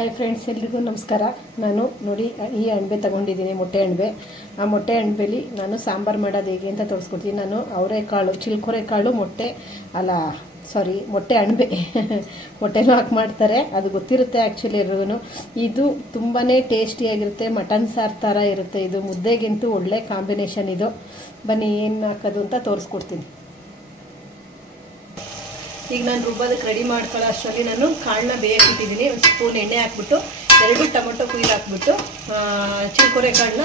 Hi friends, ಎಲ್ರಿಗೂ ನಮಸ್ಕಾರ. ನಾನು ನೋಡಿ ಈ ಅಣಬೆ ತಗೊಂಡಿದ್ದೀನಿ, ಮೊಟ್ಟೆ ಅಣಬೆ. ಆ ಮೊಟ್ಟೆ ಅಣಬೆಲಿ ನಾನು ಸಾಂಬಾರು ಮಾಡೋದು ಹೇಗೆ ಅಂತ ತೋರಿಸ್ಕೊಡ್ತೀನಿ. ನಾನು ಅವರೆಕಾಳು, ಚಿಲ್ಕೊರೆಕಾಳು ಮೊಟ್ಟೆ ಮೊಟ್ಟೆ ಅಣಬೆ ಮೊಟ್ಟೆನೂ ಹಾಕಿ ಮಾಡ್ತಾರೆ, ಅದು ಗೊತ್ತಿರುತ್ತೆ ಆ್ಯಕ್ಚುಲಿ ಎಲ್ರಿಗೂ. ಇದು ತುಂಬಾ ಟೇಸ್ಟಿಯಾಗಿರುತ್ತೆ, ಮಟನ್ ಸಾರು ಥರ ಇರುತ್ತೆ. ಇದು ಮುದ್ದೆಗಿಂತೂ ಒಳ್ಳೆ ಕಾಂಬಿನೇಷನ್. ಇದು ಬನ್ನಿ ಏನು ಹಾಕೋದು ಅಂತ ತೋರಿಸ್ಕೊಡ್ತೀನಿ. ಈಗ ನಾನು ರುಬ್ಬೋದಕ್ಕೆ ರೆಡಿ ಮಾಡ್ಕೊಳ್ಳೋ ಅಷ್ಟರಲ್ಲಿ ನಾನು ಕಾಳನ್ನ ಬೇಯಕ್ಕಿಟ್ಟಿದ್ದೀನಿ. ಒಂದು ಸ್ಪೂನ್ ಎಣ್ಣೆ ಹಾಕ್ಬಿಟ್ಟು 2 ಟೊಮೊಟೊ ಕುಯ್ದು ಹಾಕ್ಬಿಟ್ಟು ಚಿಲ್ಕೊರೆ ಕಾಳನ್ನ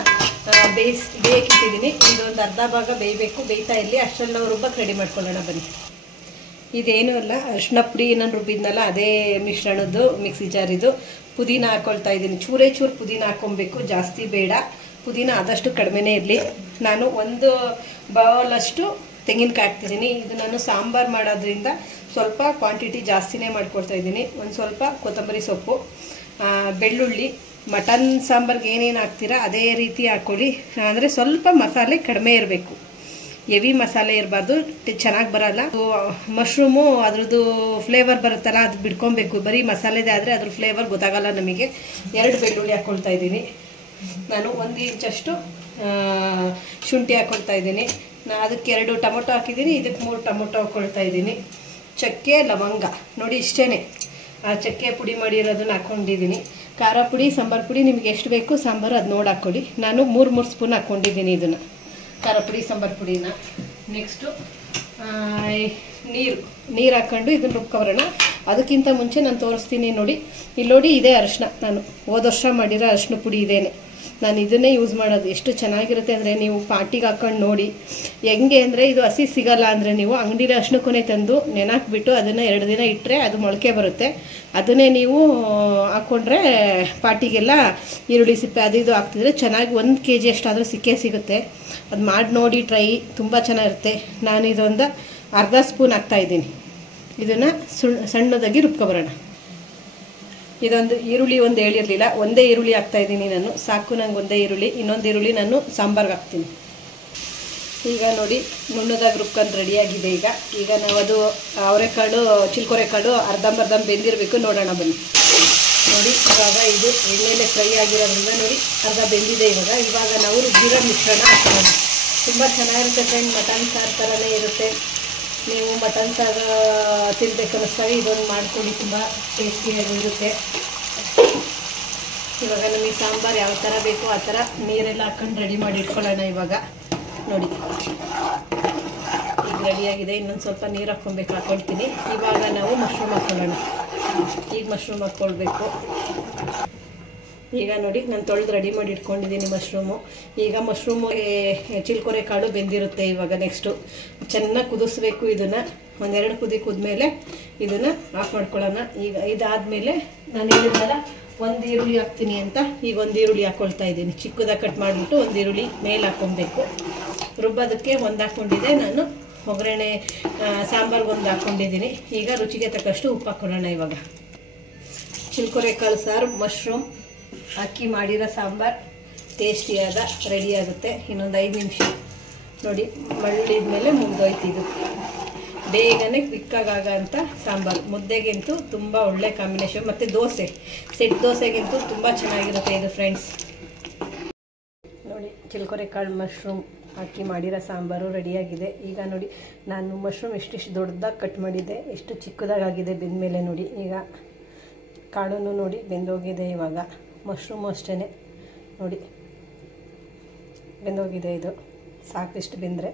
ಬೇಯಕ್ಕಿಟ್ಟಿದ್ದೀನಿ. ಇದೊಂದು ಅರ್ಧ ಭಾಗ ಬೇಯಬೇಕು, ಬೇಯ್ತಾ ಇರಲಿ. ಅಷ್ಟರಲ್ಲಿ ನಾವು ರುಬ್ಬಕ್ಕೆ ರೆಡಿ ಮಾಡ್ಕೊಳ್ಳೋಣ ಬನ್ನಿ. ಇದೇನೂ ಅಲ್ಲ, ಅರಿಶಿನ ಪುಡಿ ನಾನು ರುಬ್ಬಿದ್ನಲ್ಲ ಅದೇ ಮಿಶ್ರಣದ್ದು ಮಿಕ್ಸಿ ಜಾರ್. ಇದು ಪುದೀನ ಹಾಕ್ಕೊಳ್ತಾ ಇದ್ದೀನಿ. ಚೂರು ಪುದೀನ ಹಾಕ್ಕೊಬೇಕು, ಜಾಸ್ತಿ ಬೇಡ. ಪುದೀನ ಆದಷ್ಟು ಕಡಿಮೆನೇ ಇರಲಿ. ನಾನು 1 ಬೌಲಷ್ಟು ತೆಂಗಿನಕಾಯಿ ಹಾಕ್ತಿದ್ದೀನಿ. ಇದು ನಾನು ಸಾಂಬಾರು ಮಾಡೋದ್ರಿಂದ ಸ್ವಲ್ಪ ಕ್ವಾಂಟಿಟಿ ಜಾಸ್ತಿನೇ ಮಾಡ್ಕೊಳ್ತಾ ಇದ್ದೀನಿ. ಒಂದು ಸ್ವಲ್ಪ ಕೊತ್ತಂಬರಿ ಸೊಪ್ಪು, ಬೆಳ್ಳುಳ್ಳಿ. ಮಟನ್ ಸಾಂಬಾರ್ಗೆ ಏನೇನು ಹಾಕ್ತೀರಾ ಅದೇ ರೀತಿ ಹಾಕ್ಕೊಳ್ಳಿ. ಅಂದರೆ ಸ್ವಲ್ಪ ಮಸಾಲೆ ಕಡಿಮೆ ಇರಬೇಕು, ಹೆವಿ ಮಸಾಲೆ ಇರಬಾರ್ದು, ಚೆನ್ನಾಗಿ ಬರಲ್ಲ. ಮಶ್ರೂಮು ಅದ್ರದ್ದು ಫ್ಲೇವರ್ ಬರುತ್ತಲ್ಲ, ಅದು ಬಿಡ್ಕೊಬೇಕು. ಬರೀ ಮಸಾಲೆದೇ ಆದರೆ ಅದ್ರ ಫ್ಲೇವರ್ ಗೊತ್ತಾಗಲ್ಲ ನಮಗೆ. 2 ಬೆಳ್ಳುಳ್ಳಿ ಹಾಕ್ಕೊಳ್ತಾ ಇದ್ದೀನಿ. ನಾನು 1 ಇಂಚಷ್ಟು ಶುಂಠಿ ಹಾಕ್ಕೊಳ್ತಾ ಇದ್ದೀನಿ. ಅದಕ್ಕೆ 2 ಟೊಮೊಟೊ ಹಾಕಿದ್ದೀನಿ, ಇದಕ್ಕೆ 3 ಟೊಮೊಟೊ ಹಾಕ್ಕೊಳ್ತಾ ಇದ್ದೀನಿ. ಚಕ್ಕೆ, ಲವಂಗ ನೋಡಿ ಇಷ್ಟೇ. ಆ ಚಕ್ಕೆ ಪುಡಿ ಮಾಡಿರೋದನ್ನ ಹಾಕ್ಕೊಂಡಿದ್ದೀನಿ. ಖಾರ ಪುಡಿ, ಸಾಂಬಾರು ಪುಡಿ ನಿಮಗೆ ಎಷ್ಟು ಬೇಕು ಸಾಂಬಾರು ಅದು ನೋಡಿ ಹಾಕ್ಕೊಳ್ಳಿ. ನಾನು 3 ಸ್ಪೂನ್ ಹಾಕ್ಕೊಂಡಿದ್ದೀನಿ ಇದನ್ನು, ಖಾರ ಪುಡಿ, ಸಾಂಬಾರು ಪುಡಿನ. ನೆಕ್ಸ್ಟು ನೀರು ಹಾಕ್ಕೊಂಡು ಇದನ್ನು ರುಬ್ಕೊಬರೋಣ. ಅದಕ್ಕಿಂತ ಮುಂಚೆ ನಾನು ತೋರಿಸ್ತೀನಿ ನೋಡಿ. ಇಲ್ಲಿ ನೋಡಿ, ಇದೇ ಅರಿಶಿನ, ನಾನು ಹೋದ ವರ್ಷ ಮಾಡಿರೋ ಅರಿಶಿನ ಪುಡಿ ಇದೇನೆ. ನಾನು ಇದನ್ನೇ ಯೂಸ್ ಮಾಡೋದು. ಎಷ್ಟು ಚೆನ್ನಾಗಿರುತ್ತೆ ಅಂದರೆ ನೀವು ಪಾರ್ಟಿಗೆ ಹಾಕ್ಕೊಂಡು ನೋಡಿ. ಹೆಂಗೆ ಅಂದರೆ ಇದು ಹಸಿ ಸಿಗಲ್ಲ ಅಂದರೆ ನೀವು ಅಂಗಡಿಲಿ ಅರಿಶಿನಕ್ಕೂ ತಂದು ನೆನಾಕ್ಬಿಟ್ಟು ಅದನ್ನು 2 ದಿನ ಇಟ್ಟರೆ ಅದು ಮೊಳಕೆ ಬರುತ್ತೆ. ಅದನ್ನೇ ನೀವು ಹಾಕ್ಕೊಂಡ್ರೆ ಪಾರ್ಟಿಗೆಲ್ಲ ಈರುಳ್ಳಿ ಸಿಪ್ಪೆ ಅದು ಇದು ಹಾಕ್ತಿದ್ರೆ ಚೆನ್ನಾಗಿ 1 kg ಅಷ್ಟಾದರೂ ಸಿಗುತ್ತೆ. ಅದು ಮಾಡಿ ನೋಡಿ, ಟ್ರೈ, ತುಂಬ ಚೆನ್ನಾಗಿರುತ್ತೆ. ನಾನು ಇದೊಂದು ಅರ್ಧ ಸ್ಪೂನ್ ಹಾಕ್ತಾಯಿದ್ದೀನಿ. ಇದನ್ನು ಸಣ್ಣದಾಗಿ ರುಬ್ಕೊಬರೋಣ. ಇದೊಂದು ಈರುಳ್ಳಿ ಒಂದು ಹೇಳಿರಲಿಲ್ಲ, ಒಂದೇ ಈರುಳ್ಳಿ ಹಾಕ್ತಾಯಿದ್ದೀನಿ ನಾನು, ಸಾಕು ನಂಗೆ ಒಂದೇ ಈರುಳ್ಳಿ. ಇನ್ನೊಂದು ಈರುಳ್ಳಿ ನಾನು ಸಾಂಬಾರ್ಗೆ ಹಾಕ್ತೀನಿ. ಈಗ ನೋಡಿ ನುಣ್ಣದಾಗಿ ರುಬ್ಕೊಂಡು ರೆಡಿಯಾಗಿದೆ. ಈಗ ನಾವು ಅದು ಅವರೆಕಾಳು, ಚಿಲ್ಕೊರೆಕಾಳು ಅರ್ಧಂಬರ್ಧ ಬೆಂದಿರಬೇಕು. ನೋಡೋಣ ಬನ್ನಿ. ನೋಡಿ ಇವಾಗ ಇದು ಎಣ್ಣೆಲೆ ಫ್ರೈ ಆಗಿರೋದ್ರಿಂದ ನೋಡಿ ಅರ್ಧ ಬೆಂದಿದೆ. ಇವಾಗ ನಾವು ರುಬ್ಬಿರೋ ಮಿಶ್ರಣ ಹಾಕೋಣ. ತುಂಬ ಚೆನ್ನಾಗಿರುತ್ತೆ ಫ್ರೆಂಡ್, ಮಟನ್ ಸಾರು ಥರನೇ ಇರುತ್ತೆ. ನೀವು ಮಟನ್ ಸಾರು ತಿನ್ನಬೇಕು ಅನ್ನಿಸ್ದಾಗ ಇದೊಂದು ಮಾಡ್ಕೊಳ್ಳಿ, ತುಂಬ ಟೇಸ್ಟಿಯಾಗಿರುತ್ತೆ. ಇವಾಗ ನಮಗೆ ಸಾಂಬಾರು ಯಾವ ಥರ ಬೇಕೋ ಆ ಥರ ನೀರೆಲ್ಲ ಹಾಕ್ಕೊಂಡು ರೆಡಿ ಮಾಡಿ ಇಟ್ಕೊಳ್ಳೋಣ. ಇವಾಗ ನೋಡಿ ಈಗ ರೆಡಿಯಾಗಿದೆ. ಇನ್ನೊಂದು ಸ್ವಲ್ಪ ನೀರು ಹಾಕ್ಕೊಳ್ತೀನಿ. ಇವಾಗ ನಾವು ಮಶ್ರೂಮ್ ಹಾಕ್ಕೊಳ್ಳೋಣ. ಈಗ ಮಶ್ರೂಮ್ ಹಾಕ್ಕೊಳ್ಬೇಕು. ಈಗ ನೋಡಿ ನಾನು ತೊಳೆದು ರೆಡಿ ಮಾಡಿ ಇಟ್ಕೊಂಡಿದ್ದೀನಿ ಮಶ್ರೂಮು. ಈಗ ಮಶ್ರೂಮು, ಚಿಲ್ಕೊರೆ ಕಾಳು ಬೆಂದಿರುತ್ತೆ. ಇವಾಗ ನೆಕ್ಸ್ಟು ಚೆನ್ನಾಗಿ ಕುದಿಸ್ಬೇಕು. ಇದನ್ನು 1-2 ಕುದಿ ಕುದ್ಮೇಲೆ ಇದನ್ನು ಆಫ್ ಮಾಡ್ಕೊಳ್ಳೋಣ. ಈಗ ಇದಾದಮೇಲೆ ನಾನು ಹೇಳಿದ್ನಲ್ಲ 1 ಈರುಳ್ಳಿ ಹಾಕ್ತೀನಿ ಅಂತ, ಈಗ 1 ಈರುಳ್ಳಿ ಹಾಕ್ಕೊಳ್ತಾ ಇದ್ದೀನಿ. ಚಿಕ್ಕದಾಗಿ ಕಟ್ ಮಾಡಿಬಿಟ್ಟು 1 ಈರುಳ್ಳಿ ಮೇಲೆ ಹಾಕ್ಕೊಬೇಕು. ರುಬ್ಬೋದಕ್ಕೆ 1 ಹಾಕ್ಕೊಂಡಿದ್ದೆ ನಾನು. ಒಗ್ಗರಣೆ ಸಾಂಬಾರ್ಗೆ 1 ಹಾಕ್ಕೊಂಡಿದ್ದೀನಿ. ಈಗ ರುಚಿಗೆ ತಕ್ಕಷ್ಟು ಉಪ್ಪು ಹಾಕ್ಕೊಳ್ಳೋಣ. ಇವಾಗ ಚಿಲ್ಕೊರೆ ಕಾಳು ಸಾರು, ಮಶ್ರೂಮ್ ಹಾಕಿ ಮಾಡಿರೋ ಸಾಂಬಾರು ಟೇಸ್ಟಿಯಾದ ರೆಡಿಯಾಗುತ್ತೆ. ಇನ್ನೊಂದು 5 ನಿಮಿಷ ನೋಡಿ ಮಳ್ಳಿದ್ಮೇಲೆ ಮುಗ್ದೋಯ್ತು. ಇದು ಬೇಗನೆ ಕ್ವಿಕ್ಕಾಗ ಅಂತ ಸಾಂಬಾರು. ಮುದ್ದೆಗಂತೂ ತುಂಬ ಒಳ್ಳೆ ಕಾಂಬಿನೇಷನ್. ಮತ್ತು ದೋಸೆ, ಸೆಟ್ ದೋಸೆಗಂತೂ ತುಂಬ ಚೆನ್ನಾಗಿರುತ್ತೆ ಇದು ಫ್ರೆಂಡ್ಸ್. ನೋಡಿ ಚಿಲ್ಕೊರೆ ಕಾಳು ಮಶ್ರೂಮ್ ಹಾಕಿ ಮಾಡಿರೋ ಸಾಂಬಾರು ರೆಡಿಯಾಗಿದೆ. ಈಗ ನೋಡಿ ನಾನು ಮಶ್ರೂಮ್ ಎಷ್ಟಿಷ್ಟು ದೊಡ್ಡದಾಗಿ ಕಟ್ ಮಾಡಿದ್ದೆ, ಎಷ್ಟು ಚಿಕ್ಕದಾಗಿದೆ ಬೆಂದಮೇಲೆ ನೋಡಿ. ಈಗ ಕಾಳನ್ನು ನೋಡಿ ಬೆಂದೋಗಿದೆ. ಇವಾಗ ಮಶ್ರೂಮು ಅಷ್ಟೇ ನೋಡಿ ಬೆಂದೋಗಿದೆ. ಇದು ಸಾಕಿಷ್ಟು ಬೆಂದರೆ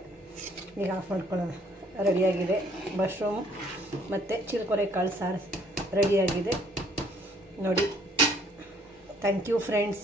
ಈಗ ಆಫ್ ಮಾಡ್ಕೊಳ್ಳೋಣ. ರೆಡಿಯಾಗಿದೆ ಮಶ್ರೂಮ್ ಮತ್ತು ಚಿಲ್ಕೊರೆ ಕಾಳು ಸಾರು ರೆಡಿಯಾಗಿದೆ ನೋಡಿ. Thank you friends.